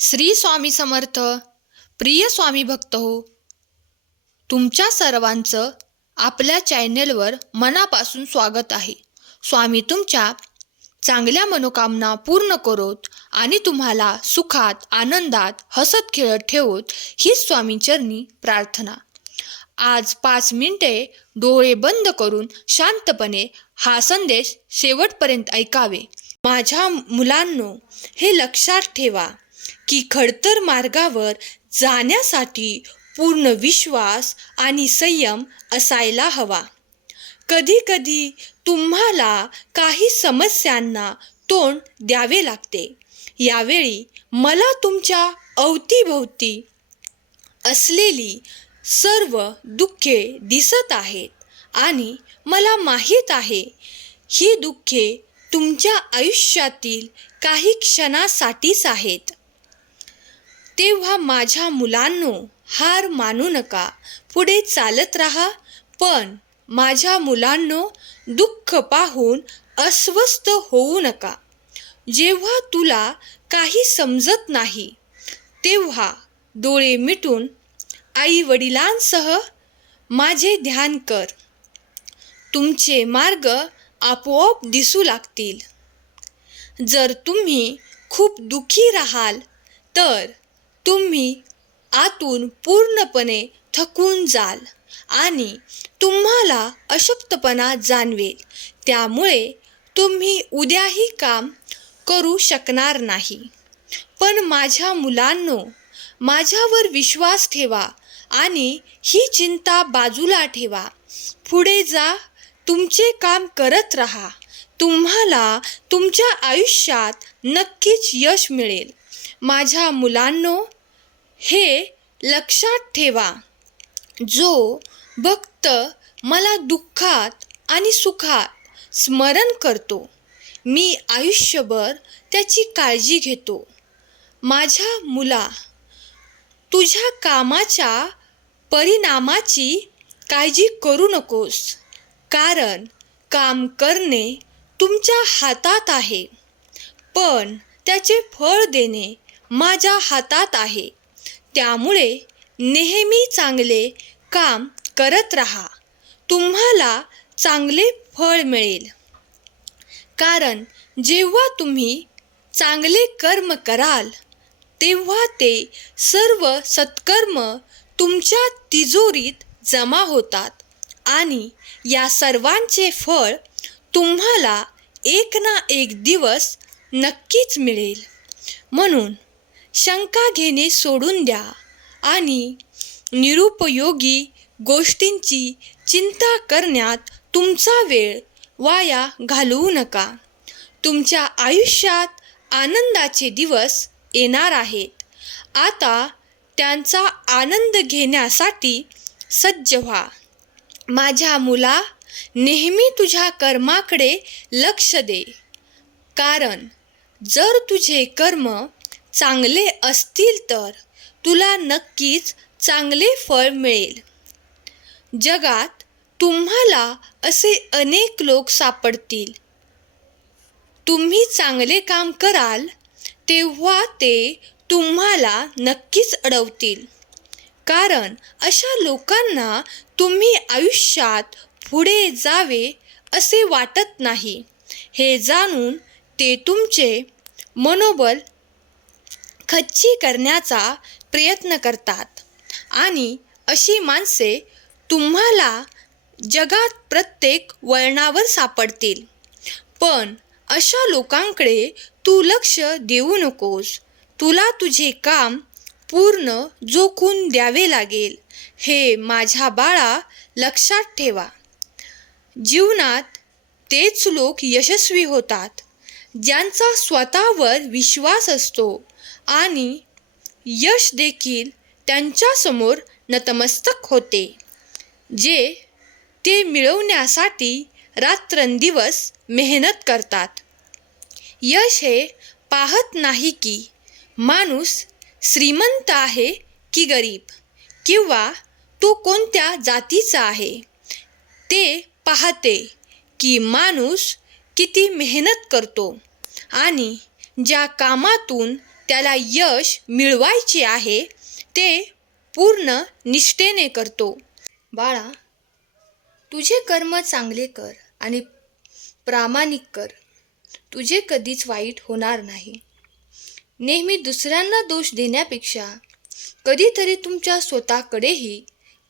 श्री स्वामी समर्थ प्रिय स्वामी भक्त हो तुमच्या सर्वांचं आपल्या चॅनेलवर मनापासून स्वागत आहे. स्वामी तुमच्या चांगल्या मनोकामना पूर्ण करोत आणि तुम्हाला सुखात आनंदात हसत खेळत ठेवत हीच स्वामींचरणी प्रार्थना. आज पाच मिनिटे डोळे बंद करून शांतपणे हा संदेश शेवटपर्यंत ऐकावे. माझ्या मुलांनो हे लक्षात ठेवा. की खडतर मार्गावर जाण्यासाठी पूर्ण विश्वास आणि संयम असायला हवा. कधीकधी तुम्हाला काही समस्यांना तोंड द्यावे लागते. यावेळी मला तुमच्या अवतीभोवती असलेली सर्व दुःखे दिसत आहेत आणि मला माहीत आहे ही दुःखे तुमच्या आयुष्यातील काही क्षणासाठीच आहेत. तेव्हा माझ्या मुलांनो हार मानू नका. पुढे चालत राहा. पण माझ्या मुलांनो दुःख पाहून अस्वस्थ होऊ नका. जेव्हा तुला काही समजत नाही तेव्हा डोळे मिटून आई वडिलांसह माझे ध्यान कर. तुमचे मार्ग आपोआप दिसू लागतील. जर तुम्ही खूप दुःखी राहाल तर तुम्ही आतून पूर्णपणे थकून जाल आणि तुम्हाला अशक्तपणा जाणवेल. त्यामुळे तुम्ही उद्याही काम करू शकणार नाही. पण माझ्या मुलांनो माझ्यावर विश्वास ठेवा आणि ही चिंता बाजूला ठेवा. पुढे जा तुमचे काम करत राहा. तुम्हाला तुमच्या आयुष्यात नक्कीच यश मिळेल. माझ्या मुलांनो हे लक्षात ठेवा. जो भक्त मला दुःखात आणि सुखात स्मरण करतो मी आयुष्यभर त्याची काळजी घेतो. माझ्या मुला तुझ्या कामाच्या परिणामाची काळजी करू नकोस कारण काम करणे तुमच्या हातात आहे पण त्याचे फळ देणे माझ्या हातात आहे. त्यामुळे नेहमी चांगले काम करत राहा. तुम्हाला चांगले फळ मिळेल. कारण जेव्हा तुम्ही चांगले कर्म कराल तेव्हा ते सर्व सत्कर्म तुमच्या तिजोरीत जमा होतात आणि या सर्वांचे फळ तुम्हाला एक ना एक दिवस नक्कीच मिळेल. म्हणून शंका घेणे सोडून द्या आणि निरुपयोगी गोष्टींची चिंता करण्यात तुमचा वेळ वाया घालवू नका. तुमच्या आयुष्यात आनंदाचे दिवस येणार आहेत. आता त्यांचा आनंद घेण्यासाठी सज्ज व्हा. माझ्या मुला नेहमी तुझ्या कर्माकडे लक्ष दे. कारण जर तुझे कर्म चांगले असतील तर तुला नक्कीच चांगले फळ मिळेल. जगात तुम्हाला असे अनेक लोक सापडतील. तुम्ही चांगले काम कराल तेव्हा ते तुम्हाला नक्कीच अडवतील. कारण अशा लोकांना तुम्ही आयुष्यात पुढे जावे असे वाटत नाही. हे जाणून ते तुमचे मनोबल खच्ची करण्याचा प्रयत्न करतात. आणि अशी माणसे तुम्हाला जगात प्रत्येक वळणावर सापडतील. पण अशा लोकांकडे तू लक्ष देऊ नकोस. तुला तुझे काम पूर्ण जोखून द्यावे लागेल. हे माझ्या बाळा लक्षात ठेवा. जीवनात तेच लोक यशस्वी होतात. ज्यांचा स्वतःवर विश्वास असतो. आणि यश देखील त्यांच्यासमोर नतमस्तक होते जे ते मिळवण्यासाठी रात्रंदिवस मेहनत करतात. यश हे पाहत नाही की माणूस श्रीमंत आहे की गरीब किंवा तो कोणत्या जातीचा आहे. ते पाहते की माणूस किती मेहनत करतो आणि ज्या कामातून त्याला यश मिळवायचे आहे ते पूर्ण निष्ठेने करतो. बाळा तुझे कर्म चांगले कर आणि प्रामाणिक कर. तुझे कधीच वाईट होणार नाही. नेहमी दुसऱ्यांना दोष देण्यापेक्षा कधीतरी तुमच्या स्वतःकडेही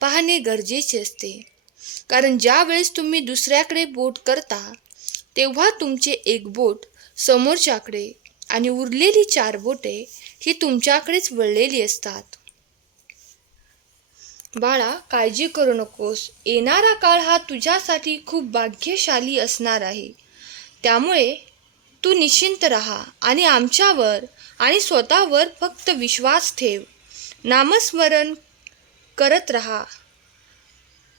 पाहणे गरजेचे असते. कारण ज्यावेळेस तुम्ही दुसऱ्याकडे बोट करता तेव्हा तुमचे एक बोट समोरच्याकडे आणि उरलेली चार बोटे ही तुमच्याकडेच वळलेली असतात. बाळा काळजी करू नकोस. येणारा काळ हा तुझ्यासाठी खूप भाग्यशाली असणार आहे. त्यामुळे तू निश्चिंत राहा आणि आमच्यावर आणि स्वतःवर फक्त विश्वास ठेव. नामस्मरण करत राहा.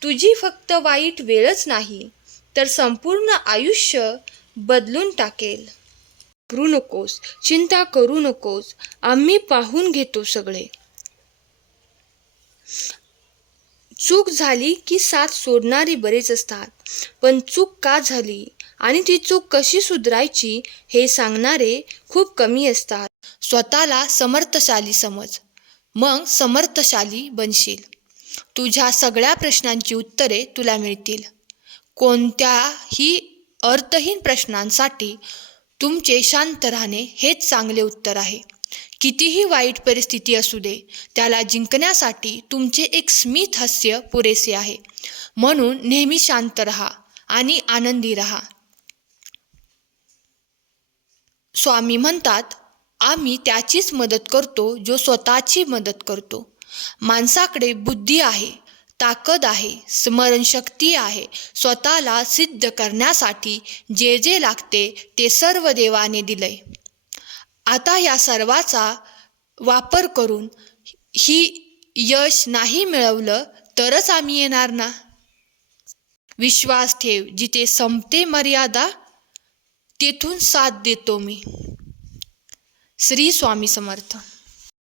तुझी फक्त वाईट वेळच नाही तर संपूर्ण आयुष्य बदलून टाकेल. घाबरू नकोस चिंता करू नकोस आम्ही पाहून घेतो सगळे. चूक झाली की साथ सोडणारी बरेच असतात पण चूक का झाली आणि ती चूक कशी सुधारायची हे सांगणारे खूप कमी असतात. स्वतःला समर्थशाली समज मग समर्थशाली बनशील. तुझ्या सगळ्या प्रश्नांची उत्तरे तुला मिळतील. कोणत्याही अर्थहीन प्रश्नांसाठी तुमचे शांत राहणे हेच चांगले उत्तर आहे. कितीही वाईट परिस्थिती असू दे त्याला जिंकण्यासाठी तुमचे एक स्मित हास्य पुरेसे आहे. म्हणून नेहमी शांत राहा आणि आनंदी राहा. स्वामी म्हणतात आम्ही त्याचीच मदत करतो जो स्वतःची मदत करतो. माणसाकडे बुद्धी आहे ताकद आहे स्मरणशक्ती आहे स्वतःला सिद्ध करण्यासाठी जे जे लागते ते सर्व देवाने दिलंय. आता या सर्वाचा वापर करून ही यश नाही मिळवलं तरच आम्ही येणार ना? विश्वास ठेव जिथे संपते मर्यादा तेथून साथ देतो मी. श्री स्वामी समर्थ.